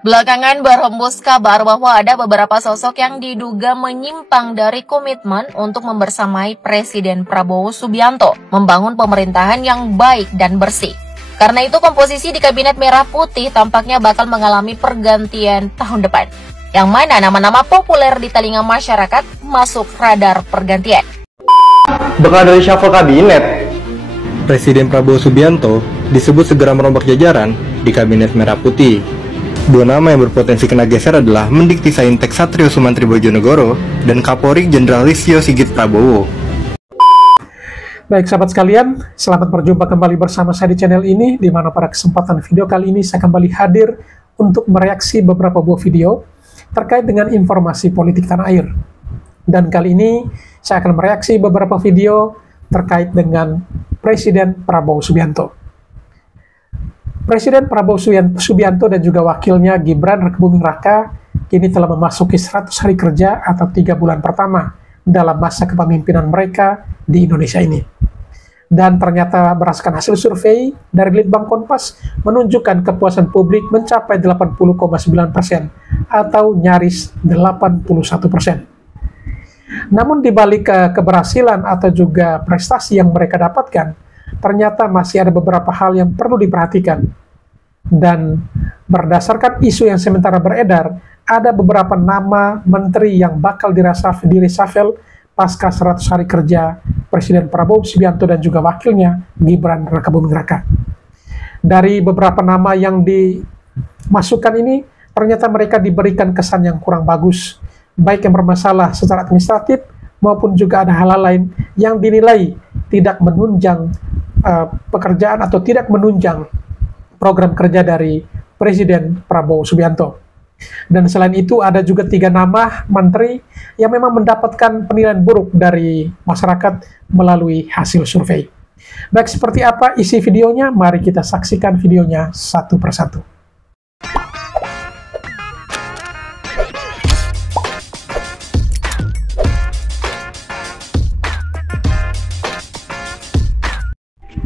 Belakangan berhembus kabar bahwa ada beberapa sosok yang diduga menyimpang dari komitmen untuk membersamai Presiden Prabowo Subianto membangun pemerintahan yang baik dan bersih. Karena itu komposisi di Kabinet Merah Putih tampaknya bakal mengalami pergantian tahun depan, yang mana nama-nama populer di telinga masyarakat masuk radar pergantian. Bakal dari shuffle kabinet. Presiden Prabowo Subianto disebut segera merombak jajaran di Kabinet Merah Putih. Dua nama yang berpotensi kena geser adalah Mendikti Saintek Satrio Sumantri Bojonegoro dan Kapolri Jenderal Listio Sigit Prabowo. Baik sahabat sekalian, selamat berjumpa kembali bersama saya di channel ini, di mana pada kesempatan video kali ini saya kembali hadir untuk mereaksi beberapa buah video terkait dengan informasi politik tanah air. Dan kali ini saya akan mereaksi beberapa video terkait dengan Presiden Prabowo Subianto. Presiden Prabowo Subianto dan juga wakilnya Gibran Rakebuming Raka kini telah memasuki 100 hari kerja atau 3 bulan pertama dalam masa kepemimpinan mereka di Indonesia ini. Dan ternyata berdasarkan hasil survei dari Litbang Kompas menunjukkan kepuasan publik mencapai 80,9% atau nyaris 81%. Namun di balik keberhasilan atau juga prestasi yang mereka dapatkan, ternyata masih ada beberapa hal yang perlu diperhatikan. Dan berdasarkan isu yang sementara beredar, ada beberapa nama menteri yang bakal diresafel pasca 100 hari kerja Presiden Prabowo Subianto dan juga wakilnya Gibran Rakebuming Raka. Dari beberapa nama yang dimasukkan ini, ternyata mereka diberikan kesan yang kurang bagus, baik yang bermasalah secara administratif maupun juga ada hal-hal lain yang dinilai tidak menunjang pekerjaan atau tidak menunjang program kerja dari Presiden Prabowo Subianto. Dan selain itu ada juga 3 nama menteri yang memang mendapatkan penilaian buruk dari masyarakat melalui hasil survei. Baik, seperti apa isi videonya? Mari kita saksikan videonya satu persatu.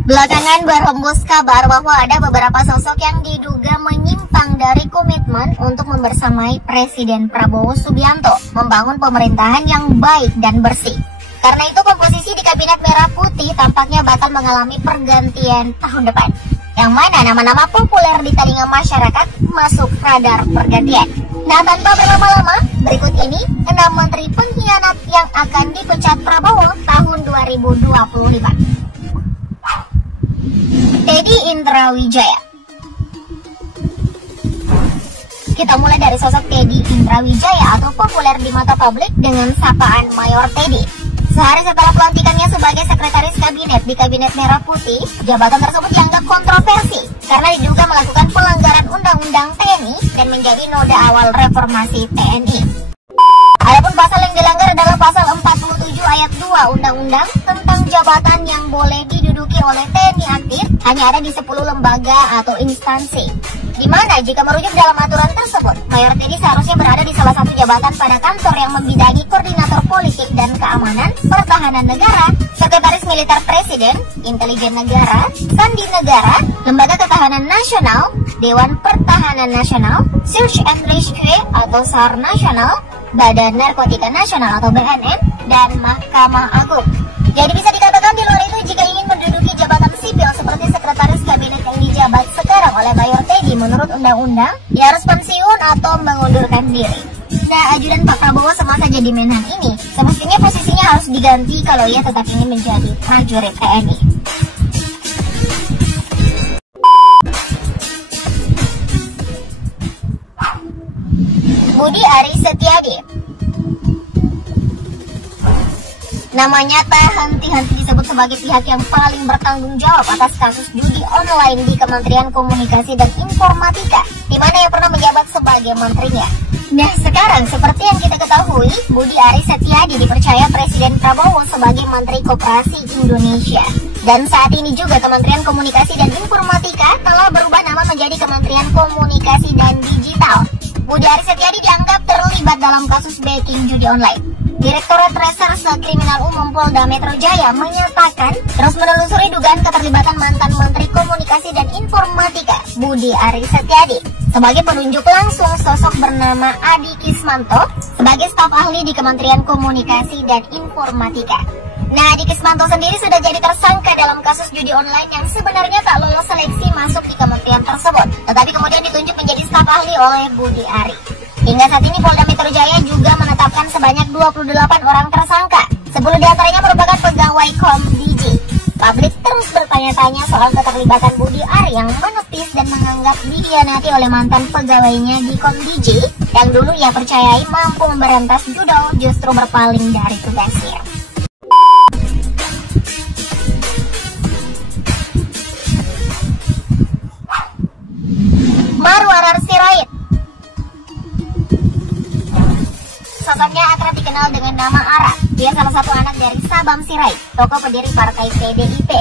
Belakangan berhembus kabar bahwa ada beberapa sosok yang diduga menyimpang dari komitmen untuk membersamai Presiden Prabowo Subianto membangun pemerintahan yang baik dan bersih. Karena itu komposisi di Kabinet Merah Putih tampaknya bakal mengalami pergantian tahun depan, yang mana nama-nama populer di telinga masyarakat masuk radar pergantian. Nah, tanpa berlama-lama, berikut ini 6 menteri pengkhianat yang akan dipecat Prabowo tahun 2025. Teddy Indrawijaya. Kita mulai dari sosok Teddy Indrawijaya atau populer di mata publik dengan sapaan Mayor Teddy. Sehari setelah pelantikannya sebagai sekretaris kabinet di Kabinet Merah Putih, jabatan tersebut dianggap kontroversi karena diduga melakukan pelanggaran Undang-Undang TNI dan menjadi noda awal reformasi TNI. Adapun pasal yang dilanggar adalah pasal 47 ayat 2 Undang-Undang tentang jabatan yang boleh diduduki oleh TNI aktif hanya ada di 10 lembaga atau instansi. Di mana jika merujuk dalam aturan tersebut, Mayor Teddy seharusnya berada di salah satu jabatan pada kantor yang membidangi koordinator politik dan keamanan, pertahanan negara, sekretaris militer presiden, intelijen negara, sandi negara, lembaga ketahanan nasional, Dewan Pertahanan Nasional, Search and Rescue atau SAR Nasional, Badan Narkotika Nasional atau BNN, dan Mahkamah Agung. Jadi bisa dikatakan di luar itu jika ingin menduduki jabatan sipil seperti sekretaris kabinet yang dijabat sekarang oleh Mayor Teddy menurut undang-undang, ia harus pensiun atau mengundurkan diri. Nah, ajudan Pak Prabowo semasa jadi Menhan ini, semestinya posisinya harus diganti kalau ia tetap ingin menjadi prajurit TNI. Budi Aris Setiadi. Namanya tak henti-henti disebut sebagai pihak yang paling bertanggung jawab atas kasus judi online di Kementerian Komunikasi dan Informatika, di mana ia pernah menjabat sebagai menterinya. Nah, sekarang seperti yang kita ketahui, Budi Aris Setiadi dipercaya Presiden Prabowo sebagai Menteri Koperasi Indonesia. Dan saat ini juga Kementerian Komunikasi dan Informatika telah berubah nama menjadi Kementerian Komunikasi dan Digital. Budi Aris Setiadi dianggap terlibat dalam kasus backing judi online. Direktorat Reserse Kriminal Umum Polda Metro Jaya menyatakan terus menelusuri dugaan keterlibatan mantan Menteri Komunikasi dan Informatika Budi Aris Setiadi. Sebagai penunjuk langsung, sosok bernama Adi Kismanto sebagai staf ahli di Kementerian Komunikasi dan Informatika. Nah, Adi Kismanto sendiri sudah jadi tersangka dalam kasus judi online yang sebenarnya tak lolos seleksi masuk di kementerian tersebut, tetapi kemudian ditunjuk menjadi staf ahli oleh Budi Ari. Hingga saat ini Polda Metro Jaya juga menetapkan sebanyak 28 orang tersangka. 10 diantaranya merupakan pegawai Komdiji. Publik terus bertanya-tanya soal keterlibatan Budi Ari yang menepis dan menganggap dikhianati oleh mantan pegawainya di Komdiji yang dulu ia percayai mampu memberantas judol justru berpaling dari tugasnya. Marwarar Sirait. Sosoknya akrab dikenal dengan nama Ara. Dia salah satu anak dari Sabam Sirait, tokoh pendiri partai PDIP.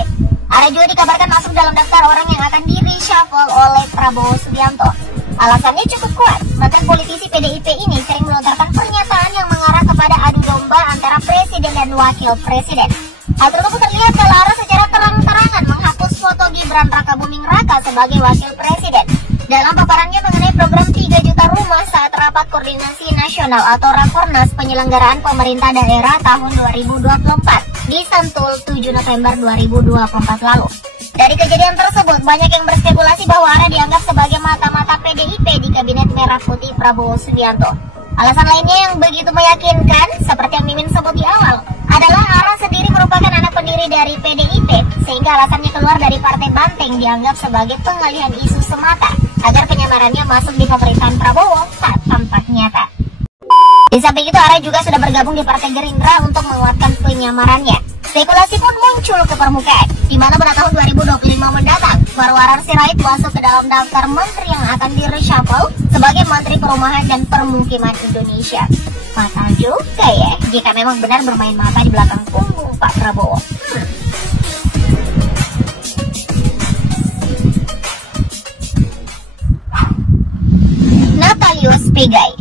Ara juga dikabarkan masuk dalam daftar orang yang akan di-reshuffle oleh Prabowo Subianto. Alasannya cukup kuat. Mantan politisi PDIP ini sering melontarkan pernyataan yang mengarah kepada adu domba antara presiden dan wakil presiden. Hal tersebut terlihat kalau Ara secara terang-terangan menghapus foto Gibran Rakabuming Raka sebagai wakil presiden. Dalam paparannya mengenai program 3 juta rumah saat rapat koordinasi nasional atau Rakornas penyelenggaraan pemerintah daerah tahun 2024 di Sentul 7 November 2024 lalu. Dari kejadian tersebut, banyak yang berspekulasi bahwa Ara dianggap sebagai mata-mata PDIP di Kabinet Merah Putih Prabowo Subianto. Alasan lainnya yang begitu meyakinkan, seperti yang Mimin sebut di awal, adalah Ara sendiri merupakan anak pendiri dari PDIP, sehingga alasannya keluar dari Partai Banteng dianggap sebagai pengalihan isu semata, agar penyamarannya masuk di pemerintahan Prabowo tak tampak nyata. Di samping itu, Ara juga sudah bergabung di Partai Gerindra untuk menguatkan penyamarannya. Spekulasi pun muncul ke permukaan, di mana pada tahun 2025 mendatang, Marwarar Sirait masuk ke dalam daftar menteri yang akan di-reshuffle sebagai Menteri Perumahan dan Permukiman Indonesia. Mata juga ya, jika memang benar bermain mata di belakang punggung Pak Prabowo. Natalius Pigai.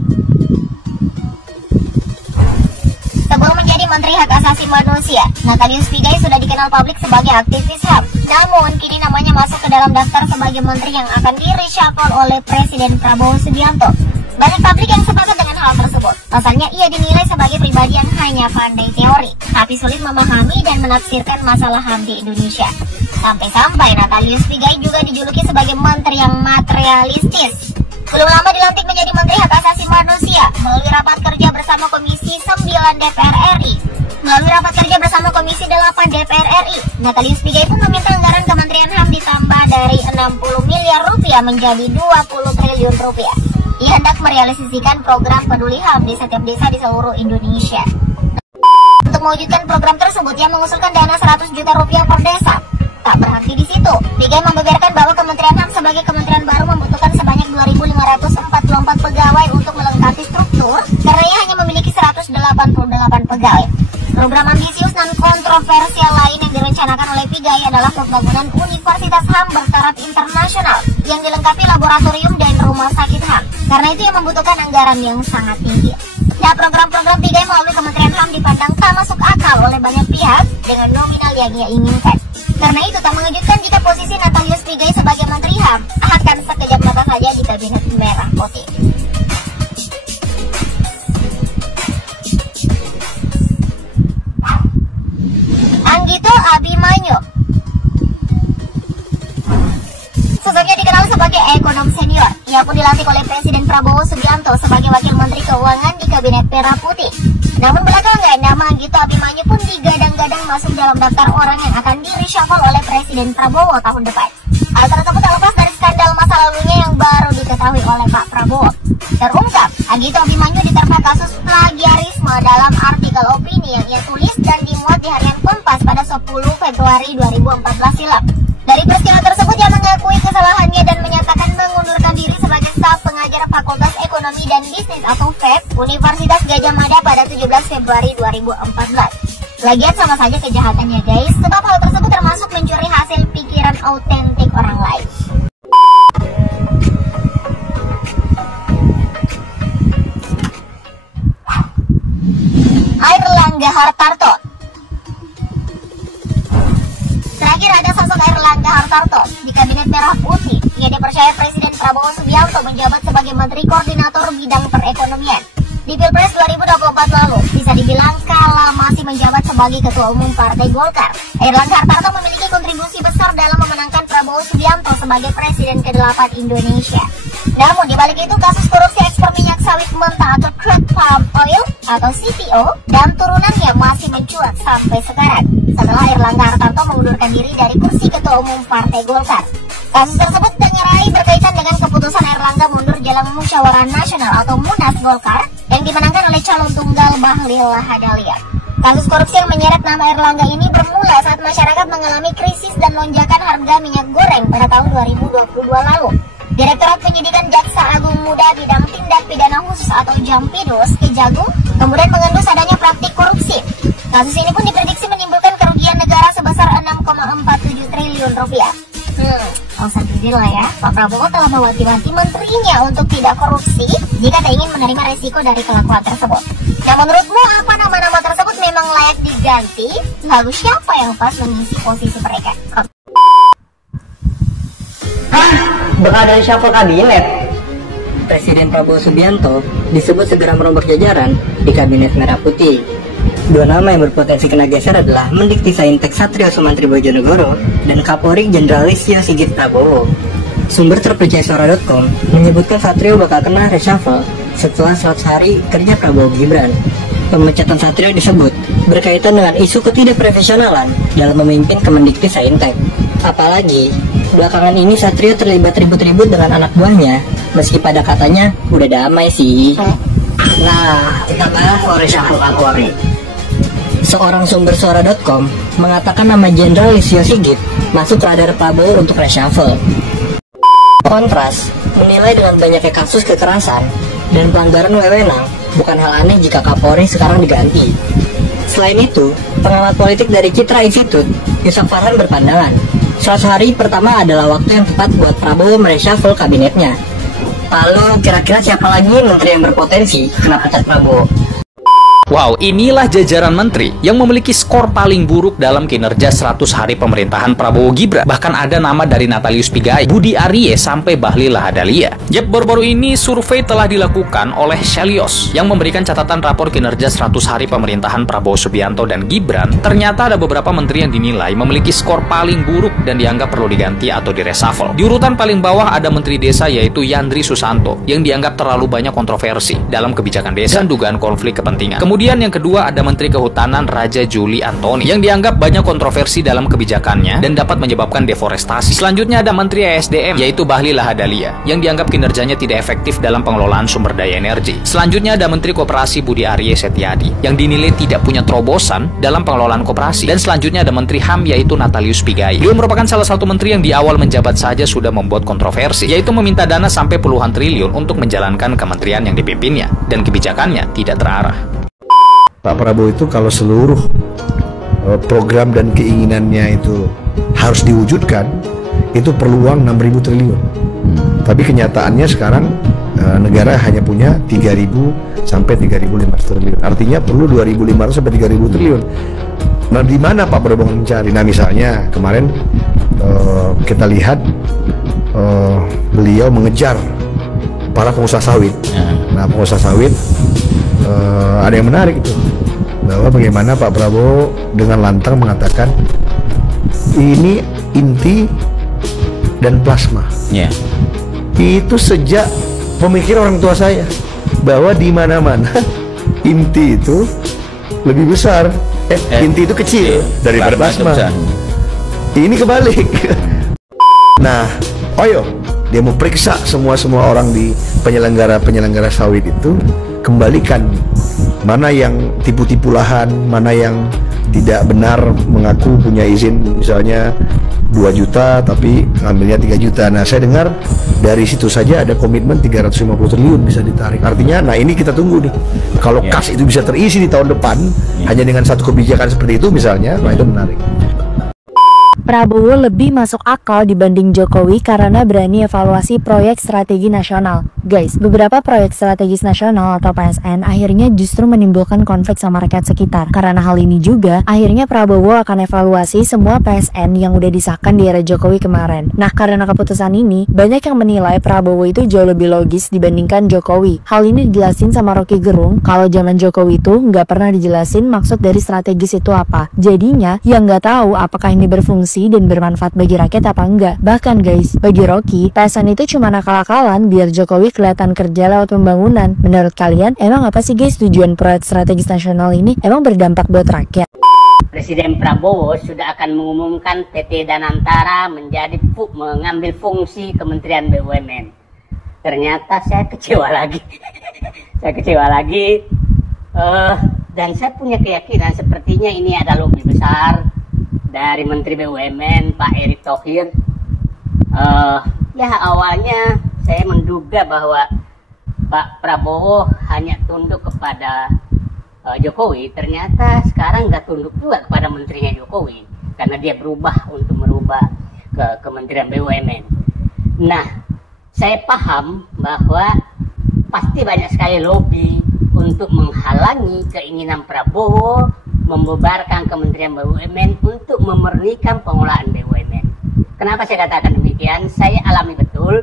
Sebelum menjadi Menteri Hak Asasi Manusia, Natalius Pigai sudah dikenal publik sebagai aktivis HAM. Namun, kini namanya masuk ke dalam daftar sebagai menteri yang akan di-reshuffle oleh Presiden Prabowo Subianto. Banyak publik yang sepakat dengan hal tersebut. Pasalnya, ia dinilai sebagai pribadi yang hanya pandai teori, tapi sulit memahami dan menafsirkan masalah HAM di Indonesia. Sampai-sampai Natalius Pigai juga dijuluki sebagai menteri yang materialistis. Belum lama dilantik menjadi Menteri Hak Asasi Manusia melalui rapat kerja bersama Komisi 9 DPR RI. Melalui rapat kerja bersama Komisi 8 DPR RI, Natalius Pigai pun meminta anggaran Kementerian HAM ditambah dari 60 miliar rupiah menjadi 20 triliun rupiah. Ia hendak merealisasikan program peduli HAM di setiap desa di seluruh Indonesia. Untuk mewujudkan program tersebut, ia mengusulkan dana 100 juta rupiah per desa. Tak berhenti di situ, Pigai membeberkan bahwa Kementerian HAM sebagai kementerian baru membutuhkan sebanyak 2.544 pegawai untuk melengkapi struktur, karena ia hanya memiliki 188 pegawai. Program ambisius dan kontroversial lain yang direncanakan oleh Pigai adalah pembangunan Universitas HAM bertaraf internasional yang dilengkapi laboratorium dan rumah sakit HAM. Karena itu ia membutuhkan anggaran yang sangat tinggi. Nah, program-program Pigai melalui Kementerian HAM dipandang tak masuk akal oleh banyak pihak dengan nominal yang ia inginkan. Karena itu tak mengejutkan jika posisi Natalius Pigai sebagai Menteri HAM akan sekejap mata saja di Kabinet Merah Putih. Anggito Abimanyu. Sosoknya dikenal sebagai ekonom senior. Ia pun dilantik oleh Presiden Prabowo Subianto sebagai Wakil Menteri Keuangan di Kabinet Merah Putih. Namun belakangan nama Anggito Abimanyu pun digadang-gadang masuk dalam daftar orang yang akan di-reshuffle oleh Presiden Prabowo tahun depan. Hal tersebut tak lepas dari skandal masa lalunya yang baru diketahui oleh Pak Prabowo. Terungkap, Anggito Abimanyu diterpa kasus plagiarisme dalam artikel opini yang ia tulis dan dimuat di harian Kompas pada 10 Februari 2014 silam. Dari peristiwa tersebut, ia mengakui kesalahannya dan menyatakan mengundurkan diri sebagai staf pengajar Fakultas Ekonomi dan Bisnis atau FEB Universitas Gadjah Mada pada 17 Februari 2014. Lagian sama saja kejahatannya guys, sebab hal tersebut termasuk mencuri hasil pikiran autentik orang lain. Airlangga Hartarto. Terakhir ada sosok Airlangga Hartarto. Jika Kabinet Merah Putih. Ia dipercaya Presiden Prabowo Subianto menjabat sebagai Menteri Koordinator Bidang Perekonomian. Di Pilpres 2024 lalu, bisa dibilang kala masih menjabat sebagai Ketua Umum Partai Golkar, Airlangga Hartarto memiliki kontribusi besar dalam memenangkan Prabowo Subianto sebagai Presiden ke-8 Indonesia. Namun dibalik itu, kasus korupsi ekspor minyak sawit mentah atau crude palm oil atau CPO dan turunannya masih mencuat sampai sekarang setelah Airlangga Hartarto mengundurkan diri dari kursi Ketua Umum Partai Golkar. Kasus tersebut tengerai berkaitan dengan keputusan Airlangga mundur dalam Musyawarah Nasional atau Munas Golkar yang dimenangkan oleh calon tunggal Bahlil Lahadalia. Kasus korupsi yang menyeret nama Airlangga ini bermula saat masyarakat mengalami krisis dan lonjakan harga minyak goreng pada tahun 2022 lalu. Direktorat Penyidikan Jaksa Agung Muda Bidang Tindak Pidana Khusus atau Jampidus Kejagung kemudian mengendus adanya praktik korupsi. Kasus ini pun diprediksi menimbulkan kerugian negara sebesar 6,47 triliun rupiah. Alhamdulillah ya, Pak Prabowo telah mewanti-wanti menterinya untuk tidak korupsi jika tak ingin menerima resiko dari kelakuan tersebut. Nah, menurutmu apa nama-nama tersebut memang layak diganti? Lalu siapa yang pas mengisi posisi mereka? Bakal ada reshuffle kabinet. Presiden Prabowo Subianto disebut segera merombak jajaran di Kabinet Merah Putih. Dua nama yang berpotensi kena geser adalah Mendikti Saintek Satrio Sumantri Bojonegoro dan Kapolri Jenderal Listio Sigit Prabowo. Sumber terpercaya Suara.com menyebutkan Satrio bakal kena reshuffle setelah 100 hari kerja Prabowo Gibran. Pemecatan Satrio disebut berkaitan dengan isu ketidakprofesionalan dalam memimpin Kemendikti Saintek. Apalagi belakangan ini Satrio terlibat ribut-ribut dengan anak buahnya, meski pada katanya udah damai sih. Nah, kita bahas soal reshuffle Kapolri. Seorang sumber Suara.com mengatakan nama Jenderal Listio Sigit masuk radar Prabowo untuk reshuffle. Kontras menilai dengan banyaknya kasus kekerasan dan pelanggaran wewenang, bukan hal aneh jika Kapolri sekarang diganti. Selain itu, pengamat politik dari Citra Institute, Yusuf Farhan berpandangan 100 hari pertama adalah waktu yang tepat buat Prabowo mereshuffle kabinetnya. Lalu kira-kira siapa lagi menteri yang berpotensi kena pecat Prabowo? Wow, inilah jajaran menteri yang memiliki skor paling buruk dalam kinerja 100 hari pemerintahan Prabowo Gibran. Bahkan ada nama dari Natalius Pigai, Budi Arie, sampai Bahlil Lahadalia. Yap, baru-baru ini survei telah dilakukan oleh Shelios yang memberikan catatan rapor kinerja 100 hari pemerintahan Prabowo Subianto dan Gibran. Ternyata ada beberapa menteri yang dinilai memiliki skor paling buruk dan dianggap perlu diganti atau direshuffle. Di urutan paling bawah ada Menteri Desa yaitu Yandri Susanto yang dianggap terlalu banyak kontroversi dalam kebijakan desa dan dugaan konflik kepentingan. Kemudian yang kedua ada Menteri Kehutanan Raja Juli Antoni yang dianggap banyak kontroversi dalam kebijakannya dan dapat menyebabkan deforestasi. Selanjutnya ada Menteri ESDM yaitu Bahlil Lahadalia yang dianggap kinerjanya tidak efektif dalam pengelolaan sumber daya energi. Selanjutnya ada Menteri Koperasi Budi Arie Setiadi yang dinilai tidak punya terobosan dalam pengelolaan koperasi. Dan selanjutnya ada Menteri HAM yaitu Natalius Pigai. Beliau merupakan salah satu menteri yang di awal menjabat saja sudah membuat kontroversi, yaitu meminta dana sampai puluhan triliun untuk menjalankan kementerian yang dipimpinnya dan kebijakannya tidak terarah. Pak Prabowo itu kalau seluruh program dan keinginannya itu harus diwujudkan, itu perlu uang 6.000 triliun. Tapi kenyataannya sekarang negara hanya punya 3.000 sampai 3.500 triliun. Artinya perlu 2.500 sampai 3.000 triliun. Nah, di mana Pak Prabowo mencari? Nah, misalnya kemarin kita lihat beliau mengejar para pengusaha sawit. Nah, pengusaha sawit ada yang menarik itu, bahwa bagaimana Pak Prabowo dengan lantang mengatakan ini inti dan plasma. Itu sejak pemikir orang tua saya, bahwa di mana-mana inti itu lebih besar, inti itu kecil daripada plasma. Ini kebalik. Nah, dia mau periksa semua orang di penyelenggara sawit itu, kembalikan mana yang tipu-tipu lahan, mana yang tidak benar mengaku punya izin misalnya 2 juta tapi ngambilnya 3 juta. Nah, saya dengar dari situ saja ada komitmen 350 triliun bisa ditarik. Artinya, nah ini kita tunggu nih. Kalau kas itu bisa terisi di tahun depan hanya dengan satu kebijakan seperti itu misalnya, nah itu menarik. Prabowo lebih masuk akal dibanding Jokowi karena berani evaluasi proyek strategi nasional. Guys, beberapa proyek strategis nasional atau PSN akhirnya justru menimbulkan konflik sama rakyat sekitar. Karena hal ini juga, akhirnya Prabowo akan evaluasi semua PSN yang udah disahkan di era Jokowi kemarin. Nah, karena keputusan ini, banyak yang menilai Prabowo itu jauh lebih logis dibandingkan Jokowi. Hal ini dijelasin sama Rocky Gerung, kalau zaman Jokowi itu nggak pernah dijelasin maksud dari strategis itu apa. Jadinya, yang nggak tahu apakah ini berfungsi dan bermanfaat bagi rakyat apa enggak. Bahkan guys, bagi Rocky, PSN itu cuma akal-akalan biar Jokowi kelihatan kerja lewat pembangunan. Menurut kalian, emang apa sih guys tujuan proyek strategis nasional ini? Emang berdampak buat rakyat? Presiden Prabowo sudah akan mengumumkan PT Danantara mengambil fungsi Kementerian BUMN. Ternyata saya kecewa lagi. Dan saya punya keyakinan sepertinya ini ada lobby besar dari Menteri BUMN Pak Erick Thohir. Ya awalnya saya menduga bahwa Pak Prabowo hanya tunduk kepada Jokowi. Ternyata sekarang nggak tunduk juga kepada menterinya Jokowi karena dia berubah untuk merubah ke Kementerian BUMN. Nah, saya paham bahwa pasti banyak sekali lobby untuk menghalangi keinginan Prabowo membubarkan Kementerian BUMN untuk memurnikan pengelolaan BUMN. Kenapa saya katakan demikian? Saya alami betul.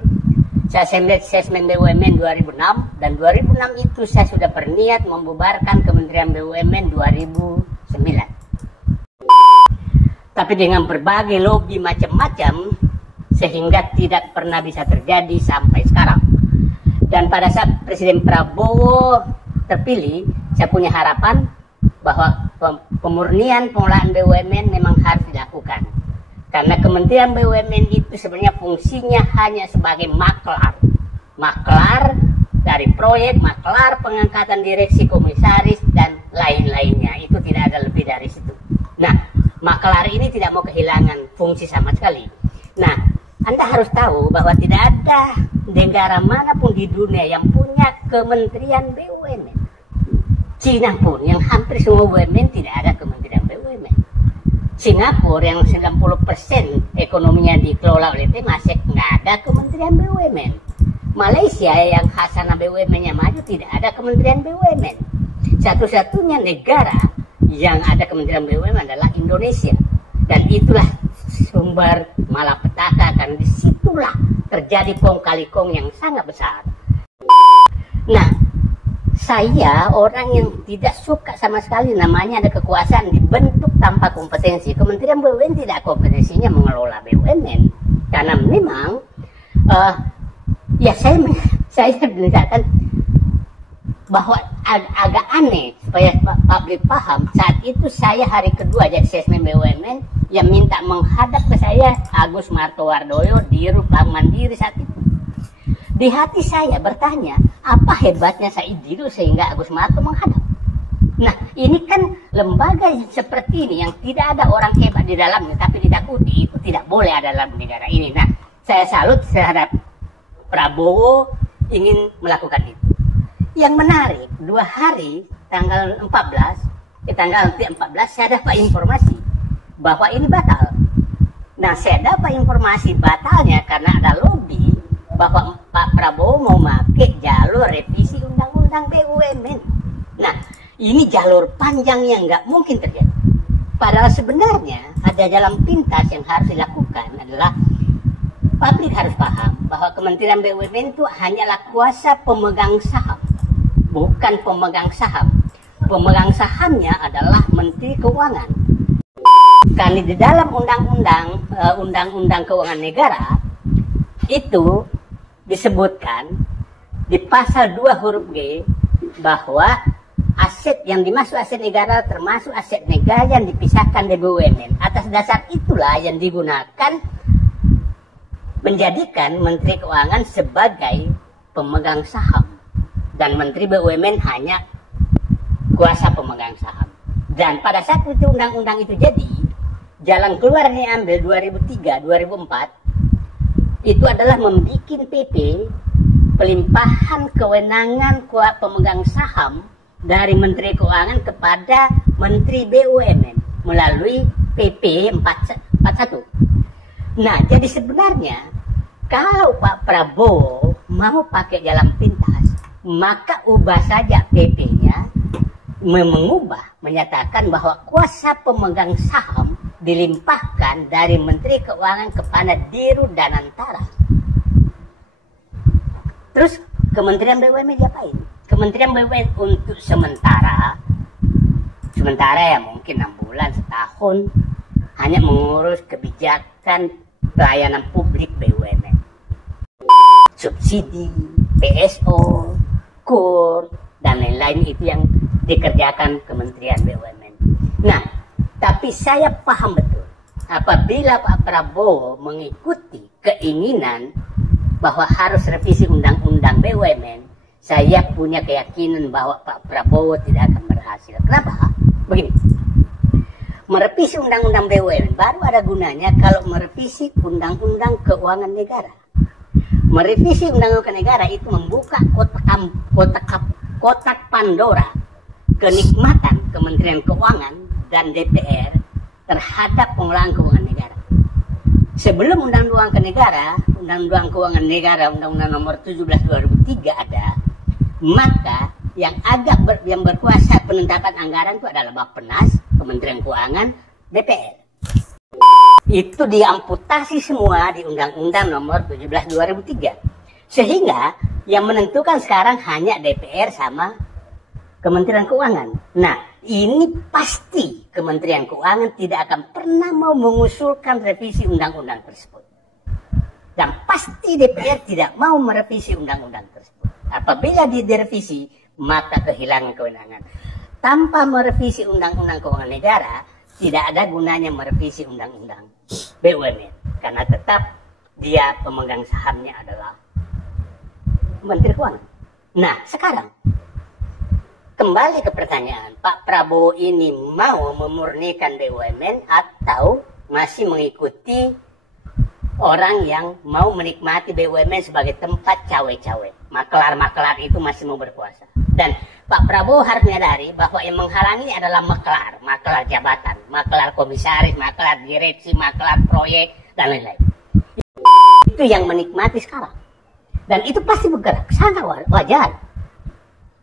Saya asesmen BUMN 2006 dan 2006 itu saya sudah berniat membubarkan Kementerian BUMN 2009. Tapi dengan berbagai lobby macam-macam sehingga tidak pernah bisa terjadi sampai sekarang. Dan pada saat Presiden Prabowo terpilih, saya punya harapan bahwa pemurnian pengelolaan BUMN memang harus dilakukan. Karena Kementerian BUMN itu sebenarnya fungsinya hanya sebagai maklar. Maklar dari proyek, maklar pengangkatan direksi komisaris, dan lain-lainnya. Itu tidak ada lebih dari situ. Nah, maklar ini tidak mau kehilangan fungsi sama sekali. Nah, Anda harus tahu bahwa tidak ada negara manapun di dunia yang punya Kementerian BUMN. Cina pun yang hampir semua BUMN tidak ada Kementerian BUMN. Singapura yang 90% ekonominya dikelola oleh Temasek nggak ada Kementerian BUMN. Malaysia yang khasanah BUMN-nya maju tidak ada Kementerian BUMN. Satu-satunya negara yang ada Kementerian BUMN adalah Indonesia. Dan itulah sumber malapetaka karena disitulah terjadi kong kali kong yang sangat besar. Nah, saya orang yang tidak suka sama sekali namanya ada kekuasaan dibentuk tanpa kompetensi. Kementerian BUMN tidak kompetensinya mengelola BUMN karena memang ya saya mengatakan bahwa agak aneh supaya publik paham. Saat itu saya hari kedua jadi asesmen BUMN yang minta menghadap ke saya Agus Martowardoyo di Bank Mandiri saat itu. Di hati saya bertanya, apa hebatnya Said Didu sehingga Agus Marto menghadap? Nah, ini kan lembaga seperti ini yang tidak ada orang hebat di dalamnya, tapi ditakuti, itu tidak boleh ada dalam negara ini. Nah, saya salut terhadap Prabowo ingin melakukan itu. Yang menarik, 2 hari, tanggal 14, saya dapat informasi bahwa ini batal. Nah, saya dapat informasi batalnya karena ada lobby bahwa Pak Prabowo mau pakai jalur revisi undang-undang BUMN. Nah, ini jalur panjang yang nggak mungkin terjadi. Padahal sebenarnya ada jalan pintas yang harus dilakukan adalah publik harus paham bahwa Kementerian BUMN itu hanyalah kuasa pemegang saham, bukan pemegang saham. Pemegang sahamnya adalah Menteri Keuangan. Karena di dalam undang-undang keuangan negara itu disebutkan di pasal 2 huruf G bahwa aset yang dimaksud aset negara termasuk aset negara yang dipisahkan dari BUMN. Atas dasar itulah yang digunakan menjadikan Menteri Keuangan sebagai pemegang saham dan Menteri BUMN hanya kuasa pemegang saham. Dan pada saat itu undang-undang itu jadi, jalan keluar yang diambil 2003-2004 itu adalah membuat PP pelimpahan kewenangan pemegang saham dari Menteri Keuangan kepada Menteri BUMN melalui PP 41 41. Nah, jadi sebenarnya kalau Pak Prabowo mau pakai jalan pintas, maka ubah saja PP-nya, mengubah, menyatakan bahwa kuasa pemegang saham dilimpahkan dari Menteri Keuangan kepada Dirut Danantara. Terus Kementerian BUMN diapain? Kementerian BUMN untuk sementara ya mungkin 6 bulan, setahun, hanya mengurus kebijakan pelayanan publik BUMN, subsidi, PSO, KUR, dan lain-lain itu yang dikerjakan Kementerian BUMN. Nah, tapi saya paham betul apabila Pak Prabowo mengikuti keinginan bahwa harus revisi undang-undang BUMN, saya punya keyakinan bahwa Pak Prabowo tidak akan berhasil. Kenapa? Begini, merevisi undang-undang BUMN baru ada gunanya kalau merevisi undang-undang keuangan negara. Merevisi undang-undang negara itu membuka kotak Pandora kenikmatan Kementerian Keuangan dan DPR terhadap pengelolaan keuangan negara. Sebelum undang-undang keuangan negara, Undang-Undang Nomor 17 2003 ada, maka yang berkuasa penetapan anggaran itu adalah Bappenas, Kementerian Keuangan, DPR. Itu diamputasi semua di Undang-Undang Nomor 17 2003. Sehingga yang menentukan sekarang hanya DPR sama Kementerian Keuangan. Nah, ini pasti Kementerian Keuangan tidak akan pernah mau mengusulkan revisi undang-undang tersebut. Dan pasti DPR tidak mau merevisi undang-undang tersebut. Apabila direvisi, maka kehilangan kewenangan. Tanpa merevisi undang-undang keuangan negara, tidak ada gunanya merevisi undang-undang BUMN. Karena tetap dia pemegang sahamnya adalah Menteri Keuangan. Nah, sekarang kembali ke pertanyaan, Pak Prabowo ini mau memurnikan BUMN atau masih mengikuti orang yang mau menikmati BUMN sebagai tempat cawe-cawe? Maklar-maklar itu masih mau berkuasa. Dan Pak Prabowo harus menyadari bahwa yang menghalangi adalah maklar jabatan, maklar komisaris, maklar direksi, maklar proyek, dan lain-lain. Itu yang menikmati sekarang. Dan itu pasti bergerak, sangat wajar.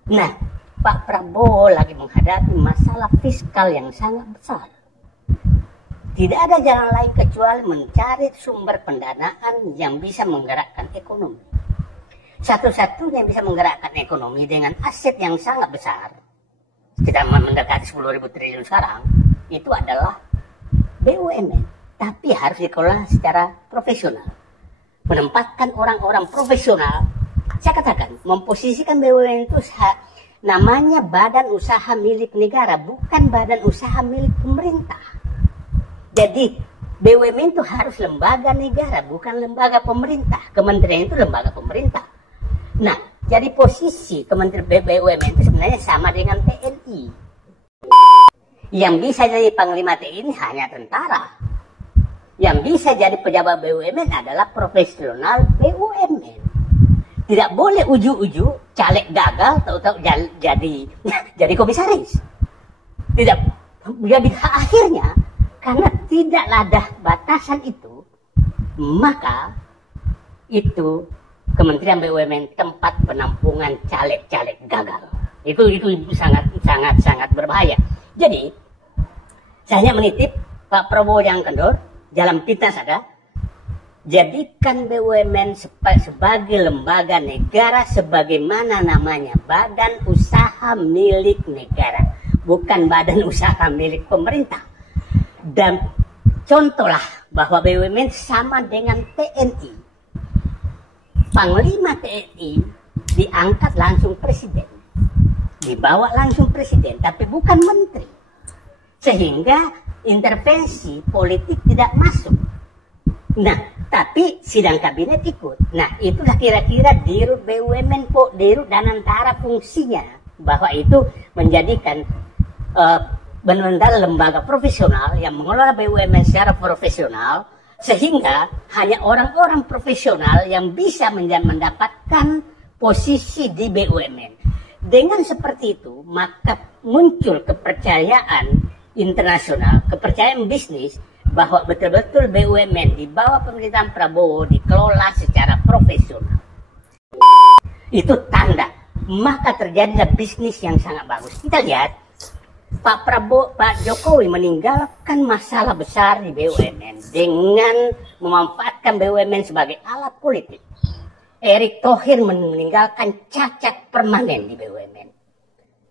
Nah, Pak Prabowo lagi menghadapi masalah fiskal yang sangat besar. Tidak ada jalan lain kecuali mencari sumber pendanaan yang bisa menggerakkan ekonomi. Satu-satunya yang bisa menggerakkan ekonomi dengan aset yang sangat besar, kita mendekati 10.000 triliun sekarang, itu adalah BUMN. Tapi harus dikelola secara profesional. Menempatkan orang-orang profesional. Saya katakan, memposisikan BUMN itu namanya badan usaha milik negara, bukan badan usaha milik pemerintah. Jadi BUMN itu harus lembaga negara, bukan lembaga pemerintah. Kementerian itu lembaga pemerintah. Nah, jadi posisi Kementerian BUMN itu sebenarnya sama dengan TNI. Yang bisa jadi panglima TNI hanya tentara. Yang bisa jadi pejabat BUMN adalah profesional BUMN. Tidak boleh ujuk-ujuk caleg gagal tahu-tahu jadi komisaris. Tidak, jadi akhirnya karena tidak ada batasan itu, maka itu Kementerian BUMN tempat penampungan caleg-caleg gagal. Itu sangat berbahaya. Jadi saya hanya menitip Pak Prabowo yang kendor, jalan pintas ada. Jadikan BUMN sebagai lembaga negara, sebagaimana namanya, badan usaha milik negara, bukan badan usaha milik pemerintah. Dan contohlah bahwa BUMN sama dengan TNI. Panglima TNI diangkat langsung presiden, dibawa langsung presiden, tapi bukan menteri, sehingga intervensi politik tidak masuk. Nah, tapi sidang kabinet ikut. Nah, itulah kira-kira Dirut BUMN, Dirut Danantara fungsinya, bahwa itu menjadikan benar-benar lembaga profesional yang mengelola BUMN secara profesional, sehingga hanya orang-orang profesional yang bisa mendapatkan posisi di BUMN. Dengan seperti itu, maka muncul kepercayaan internasional, kepercayaan bisnis bahwa betul-betul BUMN di bawah pemerintahan Prabowo dikelola secara profesional. Itu tanda, maka terjadilah bisnis yang sangat bagus. Kita lihat, Pak Jokowi meninggalkan masalah besar di BUMN dengan memanfaatkan BUMN sebagai alat politik. Erick Thohir meninggalkan cacat permanen di BUMN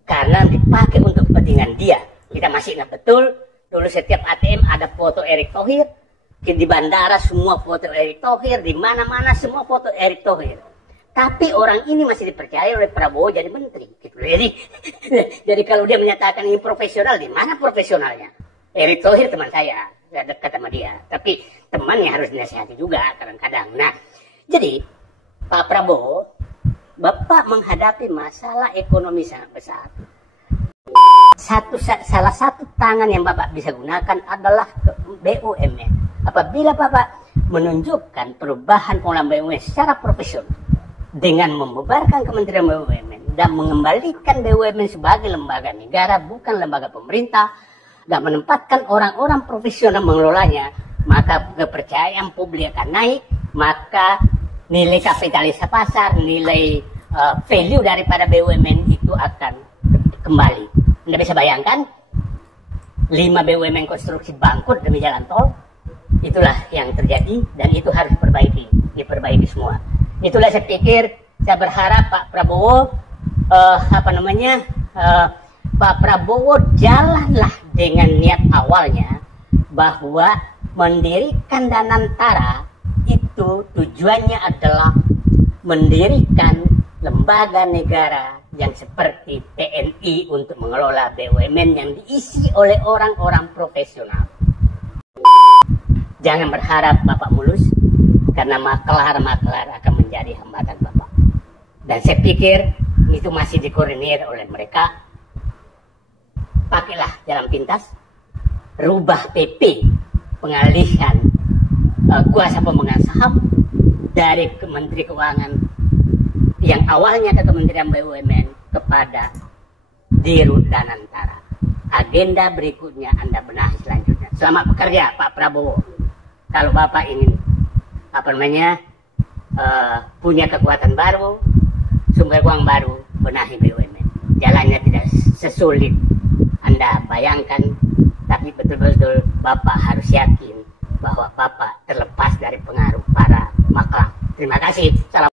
karena dipakai untuk kepentingan dia. Kita masih ingat betul, dulu setiap ATM ada foto Erick Thohir, di bandara semua foto Erick Thohir, di mana-mana semua foto Erick Thohir. Tapi orang ini masih dipercaya oleh Prabowo jadi menteri. Gitu. Jadi kalau dia menyatakan ini profesional, di mana profesionalnya? Erick Thohir teman saya dekat sama dia. Tapi temannya harus dinasihati juga kadang-kadang. Nah, jadi Pak Prabowo, Bapak menghadapi masalah ekonomi sangat besar. Salah satu tangan yang Bapak bisa gunakan adalah BUMN. Apabila Bapak menunjukkan perubahan pengelolaan BUMN secara profesional, dengan membubarkan Kementerian BUMN dan mengembalikan BUMN sebagai lembaga negara, bukan lembaga pemerintah, dan menempatkan orang-orang profesional mengelolanya, maka kepercayaan publik akan naik, maka nilai kapitalisasi pasar, nilai value daripada BUMN itu akan kembali. Anda bisa bayangkan, 5 BUMN konstruksi bangkrut demi jalan tol, itulah yang terjadi, dan itu harus diperbaiki semua. Itulah saya pikir, saya berharap Pak Prabowo, Pak Prabowo jalanlah dengan niat awalnya bahwa mendirikan Danantara itu tujuannya adalah mendirikan lembaga negara yang seperti TNI untuk mengelola BUMN yang diisi oleh orang-orang profesional. Jangan berharap Bapak mulus, karena maklar-maklar akan menjadi hambatan Bapak. Dan saya pikir itu masih dikoordinir oleh mereka. Pakailah jalan pintas, rubah PP pengalihan kuasa pemegang saham dari Menteri Keuangan yang awalnya ke Kementerian BUMN kepada Dirut Danantara. Agenda berikutnya Anda benahi selanjutnya. Selamat bekerja Pak Prabowo. Kalau Bapak ingin punya kekuatan baru, sumber uang baru, benahi BUMN. Jalannya tidak sesulit Anda bayangkan, tapi betul-betul Bapak harus yakin bahwa Bapak terlepas dari pengaruh para maklar. Terima kasih. Salam.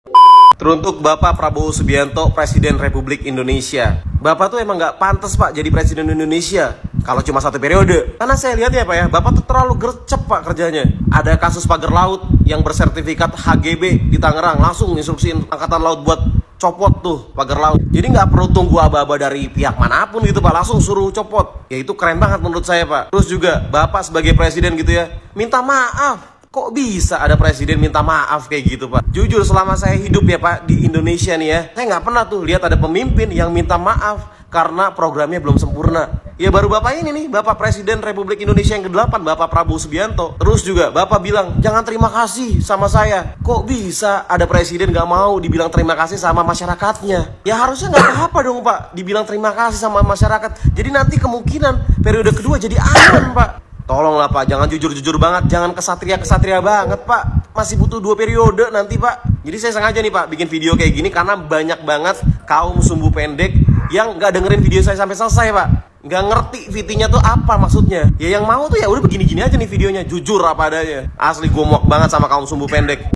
Teruntuk Bapak Prabowo Subianto, Presiden Republik Indonesia. Bapak tuh emang nggak pantas Pak jadi Presiden Indonesia kalau cuma 1 periode. Karena saya lihat ya Pak ya, Bapak tuh terlalu gercep Pak kerjanya. Ada kasus pagar laut yang bersertifikat HGB di Tangerang, langsung instruksiin Angkatan Laut buat copot tuh pagar laut. Jadi nggak perlu tunggu aba-aba dari pihak manapun gitu Pak, langsung suruh copot. Ya itu keren banget menurut saya Pak. Terus juga Bapak sebagai Presiden gitu ya, minta maaf. Kok bisa ada presiden minta maaf kayak gitu Pak? Jujur selama saya hidup ya Pak di Indonesia nih ya, saya nggak pernah tuh lihat ada pemimpin yang minta maaf karena programnya belum sempurna. Ya baru Bapak ini nih, Bapak Presiden Republik Indonesia yang ke-8, Bapak Prabowo Subianto. Terus juga Bapak bilang, jangan terima kasih sama saya. Kok bisa ada presiden nggak mau dibilang terima kasih sama masyarakatnya? Ya harusnya nggak apa-apa dong Pak, dibilang terima kasih sama masyarakat. Jadi nanti kemungkinan periode kedua jadi aman Pak. Tolonglah Pak, jangan jujur-jujur banget, jangan kesatria banget Pak. Masih butuh 2 periode nanti Pak. Jadi saya sengaja nih Pak bikin video kayak gini karena banyak banget kaum sumbu pendek yang nggak dengerin video saya sampai selesai Pak. Nggak ngerti VT-nya tuh apa maksudnya. Ya yang mau tuh ya udah begini-gini aja nih videonya, jujur apa adanya. Asli gue muak banget sama kaum sumbu pendek.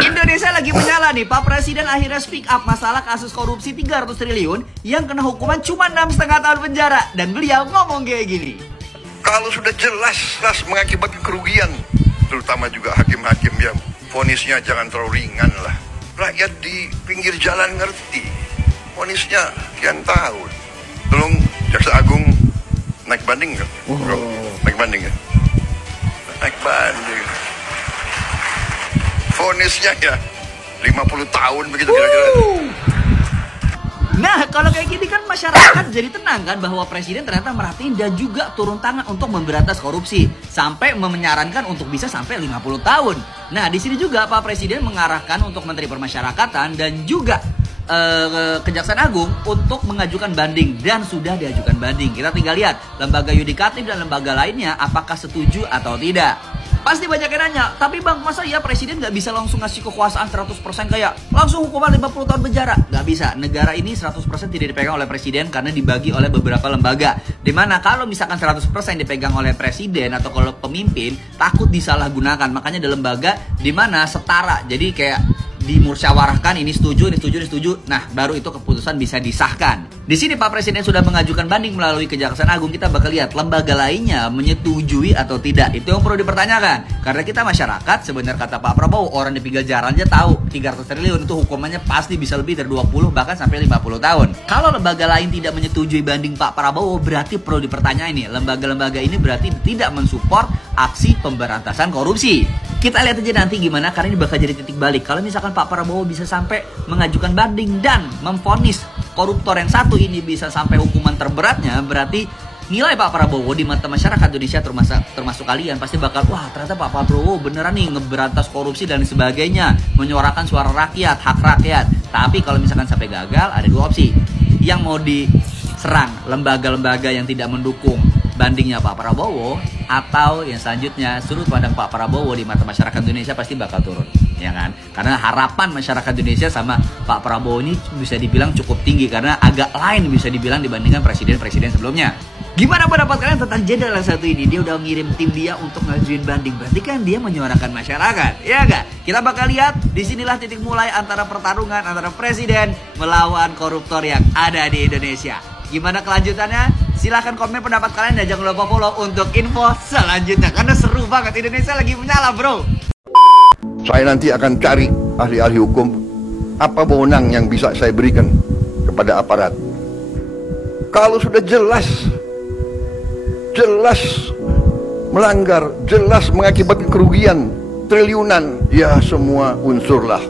Indonesia lagi menyala nih, Pak Presiden akhirnya speak up masalah kasus korupsi 300 triliun yang kena hukuman cuma 6,5 tahun penjara. Dan beliau ngomong kayak gini. Kalau sudah jelas mengakibatkan kerugian, terutama juga hakim-hakim yang vonisnya jangan terlalu ringan lah. Rakyat di pinggir jalan ngerti, vonisnya sekian tahun. Tolong Jaksa Agung naik banding nggak? Naik banding ya? Naik banding. Vonisnya ya 50 tahun begitu kira-kira. Nah, kalau kayak gini kan masyarakat jadi tenang kan bahwa presiden ternyata merhatiin dan juga turun tangan untuk memberantas korupsi sampai menyarankan untuk bisa sampai 50 tahun. Nah, di sini juga Pak Presiden mengarahkan untuk Menteri Permasyarakatan dan juga Kejaksaan Agung untuk mengajukan banding, dan sudah diajukan banding. Kita tinggal lihat lembaga yudikatif dan lembaga lainnya apakah setuju atau tidak. Pasti banyak yang nanya, tapi bang, masa ya presiden nggak bisa langsung ngasih kekuasaan 100% kayak langsung hukuman 50 tahun penjara? Nggak bisa. Negara ini 100% tidak dipegang oleh presiden karena dibagi oleh beberapa lembaga. Dimana kalau misalkan 100% dipegang oleh presiden atau kalau pemimpin, takut disalahgunakan. Makanya ada lembaga dimana setara. Jadi kayak dimusyawarahkan, ini setuju, ini setuju, ini setuju. Nah, baru itu keputusan bisa disahkan. Di sini Pak Presiden sudah mengajukan banding melalui Kejaksaan Agung. Kita bakal lihat lembaga lainnya menyetujui atau tidak. Itu yang perlu dipertanyakan. Karena kita masyarakat, sebenarnya kata Pak Prabowo, orang di pinggir jalan aja tahu 300 triliun itu hukumannya pasti bisa lebih dari 20 bahkan sampai 50 tahun. Kalau lembaga lain tidak menyetujui banding Pak Prabowo, berarti perlu dipertanyakan ini. Lembaga-lembaga ini berarti tidak mensupport aksi pemberantasan korupsi. Kita lihat aja nanti gimana, karena ini bakal jadi titik balik. Kalau misalkan Pak Prabowo bisa sampai mengajukan banding dan memvonis koruptor yang satu ini bisa sampai hukuman terberatnya, berarti nilai Pak Prabowo di mata masyarakat Indonesia termasuk kalian pasti bakal, wah ternyata Pak Prabowo beneran nih ngeberantas korupsi dan sebagainya, menyuarakan suara rakyat, hak rakyat. Tapi kalau misalkan sampai gagal, ada dua opsi. Yang mau diserang lembaga-lembaga yang tidak mendukung bandingnya Pak Prabowo, atau yang selanjutnya sudut pandang Pak Prabowo di mata masyarakat Indonesia pasti bakal turun, ya kan? Karena harapan masyarakat Indonesia sama Pak Prabowo ini bisa dibilang cukup tinggi karena agak lain bisa dibilang dibandingkan presiden-presiden sebelumnya. Gimana pendapat kalian tentang jadwal yang satu ini? Dia udah ngirim tim dia untuk ngajuin banding, berarti kan dia menyuarakan masyarakat, ya enggak? Kita bakal lihat, disinilah titik mulai antara pertarungan antara presiden melawan koruptor yang ada di Indonesia. Gimana kelanjutannya? Silahkan komen pendapat kalian dan jangan lupa follow untuk info selanjutnya. Karena seru banget, Indonesia lagi menyala bro. Saya nanti akan cari ahli-ahli hukum, apa wewenang yang bisa saya berikan kepada aparat. Kalau sudah jelas melanggar, jelas mengakibatkan kerugian triliunan, ya semua unsurlah.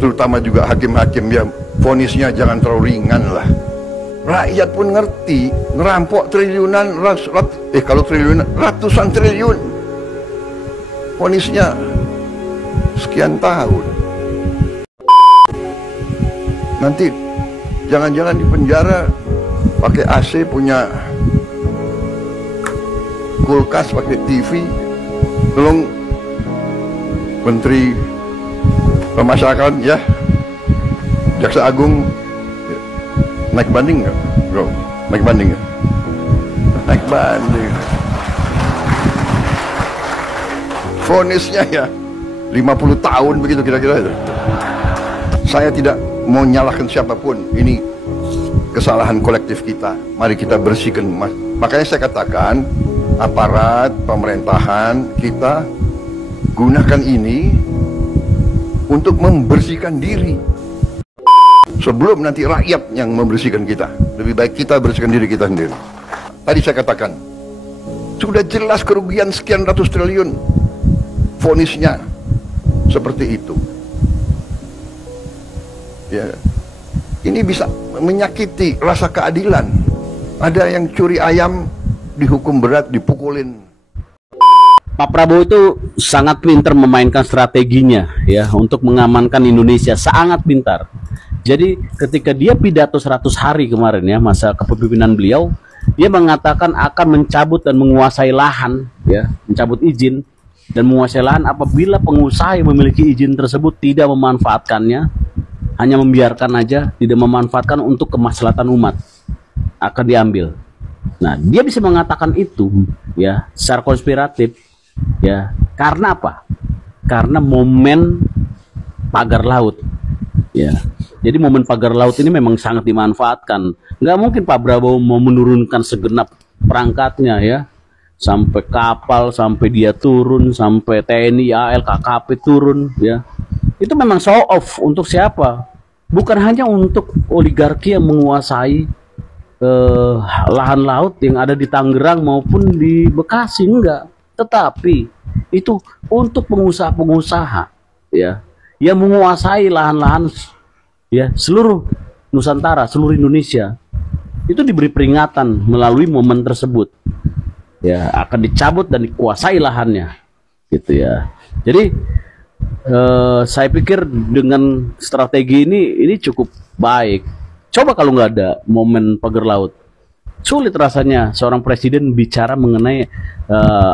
Terutama juga hakim-hakim ya, vonisnya jangan terlalu ringan lah. Rakyat pun ngerti, ngerampok triliunan, kalau triliunan, ratusan triliun, vonisnya sekian tahun. Nanti jangan-jangan di penjara pakai AC, punya kulkas, pakai TV, tolong Menteri Pemasyarakatan ya, Jaksa Agung naik banding nggak, bro? Naik banding nggak? Naik banding. Vonisnya ya 50 tahun begitu kira-kira itu. Saya tidak mau nyalahkan siapapun, ini kesalahan kolektif kita. Mari kita bersihkan. Makanya saya katakan aparat pemerintahan kita gunakan ini untuk membersihkan diri sebelum nanti rakyat yang membersihkan kita. Lebih baik kita bersihkan diri kita sendiri. Tadi saya katakan sudah jelas kerugian sekian ratus triliun, vonisnya seperti itu ya. Ini bisa menyakiti rasa keadilan. Ada yang curi ayam dihukum berat, dipukulin. Pak Prabowo itu sangat pintar memainkan strateginya ya untuk mengamankan Indonesia, sangat pintar. Jadi ketika dia pidato 100 hari kemarin ya, masa kepemimpinan beliau, dia mengatakan akan mencabut dan menguasai lahan ya, mencabut izin dan menguasai lahan apabila pengusaha yang memiliki izin tersebut tidak memanfaatkannya, hanya membiarkan aja, tidak memanfaatkan untuk kemaslahatan umat, akan diambil. Nah, dia bisa mengatakan itu ya secara konspiratif. Ya, karena apa? Karena momen pagar laut. Ya, jadi momen pagar laut ini memang sangat dimanfaatkan. Nggak mungkin Pak Prabowo mau menurunkan segenap perangkatnya ya, sampai kapal, sampai dia turun, sampai TNI, AL, KKP turun ya. Itu memang show off untuk siapa? Bukan hanya untuk oligarki yang menguasai lahan laut yang ada di Tangerang maupun di Bekasi, enggak. Tetapi itu untuk pengusaha-pengusaha ya yang menguasai lahan-lahan ya seluruh Nusantara, seluruh Indonesia. Itu diberi peringatan melalui momen tersebut. Ya, akan dicabut dan dikuasai lahannya. Gitu ya. Jadi Saya pikir dengan strategi ini cukup baik. Coba kalau nggak ada momen pagar laut, sulit rasanya seorang presiden bicara mengenai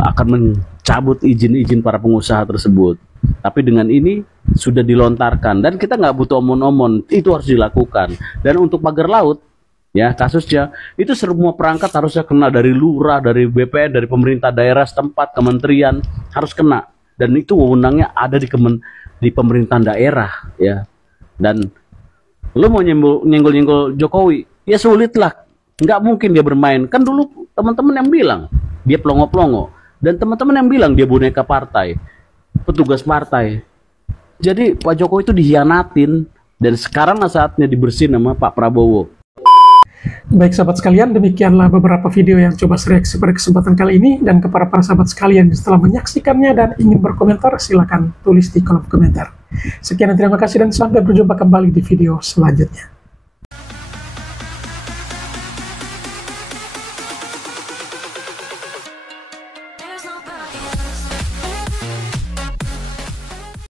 akan mencabut izin-izin para pengusaha tersebut. Tapi dengan ini sudah dilontarkan dan kita nggak butuh omon-omon, itu harus dilakukan. Dan untuk pagar laut, ya kasusnya itu semua perangkat harusnya kena, dari lurah, dari BPN, dari pemerintah daerah setempat, kementerian harus kena. Dan itu wewenangnya ada di pemerintahan daerah, ya. Dan lu mau nyenggol-nyenggol Jokowi, ya sulit lah. Nggak mungkin dia bermain. Kan dulu teman-teman yang bilang dia pelongo-pelongo, dan teman-teman yang bilang dia boneka partai, petugas partai. Jadi Pak Jokowi itu dihianatin, dan sekarang saatnya dibersihin sama Pak Prabowo. Baik sahabat sekalian, demikianlah beberapa video yang coba saya reaksi pada kesempatan kali ini. Dan kepada para sahabat sekalian yang setelah menyaksikannya dan ingin berkomentar, silakan tulis di kolom komentar. Sekian dan terima kasih, dan sampai berjumpa kembali di video selanjutnya.